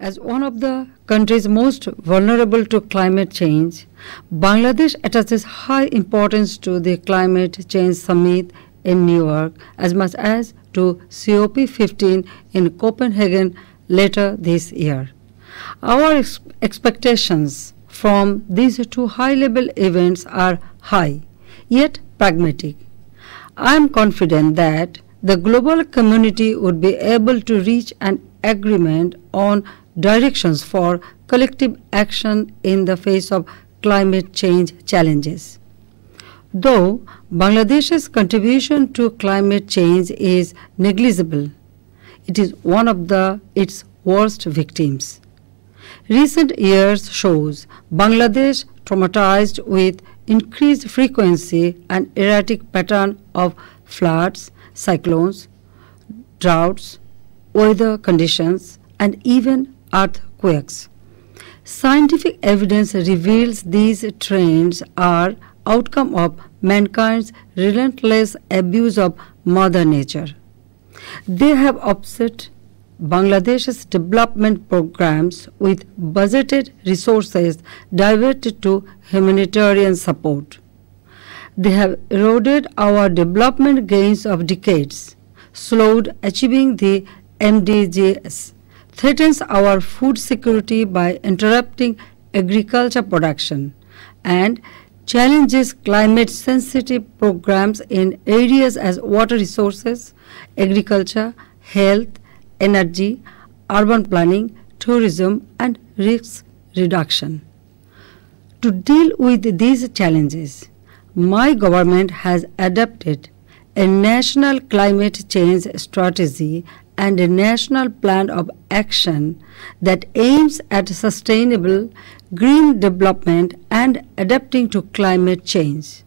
As one of the countries most vulnerable to climate change, Bangladesh attaches high importance to the Climate Change Summit in New York as much as to COP15 in Copenhagen later this year. Our expectations from these two high-level events are high, yet pragmatic. I am confident that the global community would be able to reach an agreement on directions for collective action in the face of climate change challenges. Though Bangladesh's contribution to climate change is negligible, it is one of its worst victims. Recent years shows Bangladesh traumatized with increased frequency and erratic pattern of floods, cyclones, droughts, weather conditions, and even earthquakes. Scientific evidence reveals these trends are outcome of mankind's relentless abuse of Mother Nature. They have upset Bangladesh's development programs with budgeted resources diverted to humanitarian support. They have eroded our development gains of decades, slowed achieving the MDGs, threatens our food security by interrupting agriculture production, and challenges climate-sensitive programs in areas as water resources, agriculture, health, energy, urban planning, tourism, and risk reduction. To deal with these challenges, my government has adopted a national climate change strategy and a national plan of action that aims at sustainable green development and adapting to climate change.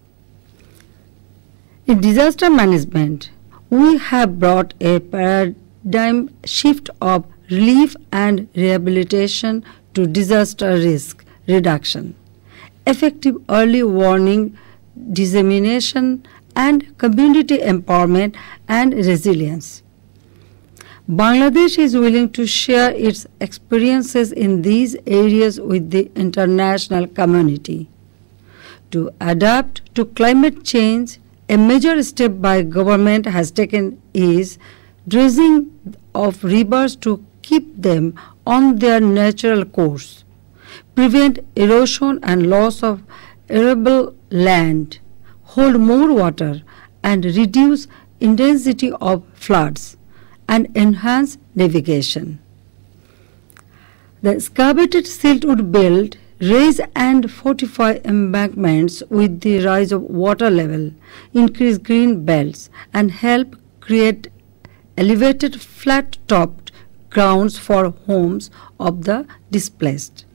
In disaster management, we have brought a paradigm shift of relief and rehabilitation to disaster risk reduction, effective early warning, dissemination, and community empowerment and resilience. Bangladesh is willing to share its experiences in these areas with the international community. To adapt to climate change, a major step by government has taken is dredging of rivers to keep them on their natural course, prevent erosion and loss of arable land, hold more water, and reduce intensity of floods, and enhance navigation. The excavated silt would build, raise and fortify embankments with the rise of water level, increase green belts, and help create elevated flat-topped grounds for homes of the displaced.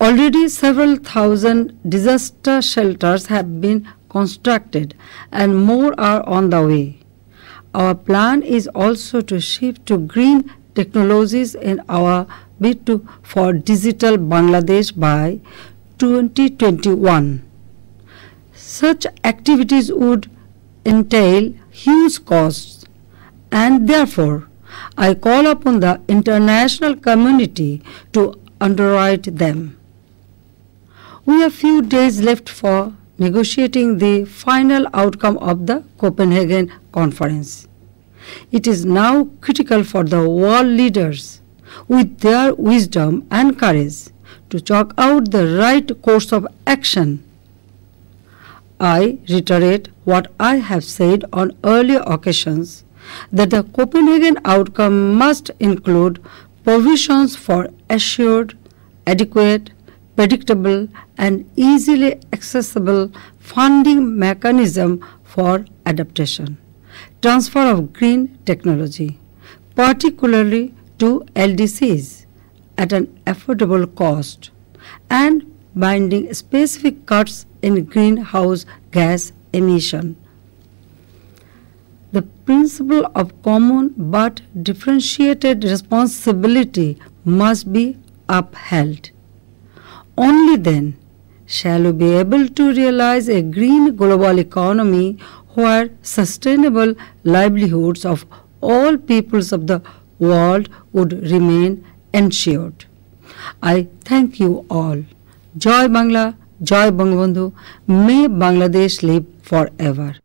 Already several thousand disaster shelters have been constructed and more are on the way. Our plan is also to shift to green technologies in our bid for digital Bangladesh by 2021. Such activities would entail huge costs, and therefore I call upon the international community to underwrite them. We have few days left for negotiating the final outcome of the Copenhagen conference. It is now critical for the world leaders, with their wisdom and courage, to chalk out the right course of action. I reiterate what I have said on earlier occasions, that the Copenhagen outcome must include provisions for assured, adequate, predictable, and easily accessible funding mechanism for adaptation, transfer of green technology, particularly to LDCs at an affordable cost, and binding specific cuts in greenhouse gas emission. The principle of common but differentiated responsibility must be upheld. Only then shall we be able to realize a green global economy where sustainable livelihoods of all peoples of the world would remain ensured. I thank you all. Joy Bangla, Joy Bangabandhu, may Bangladesh live forever.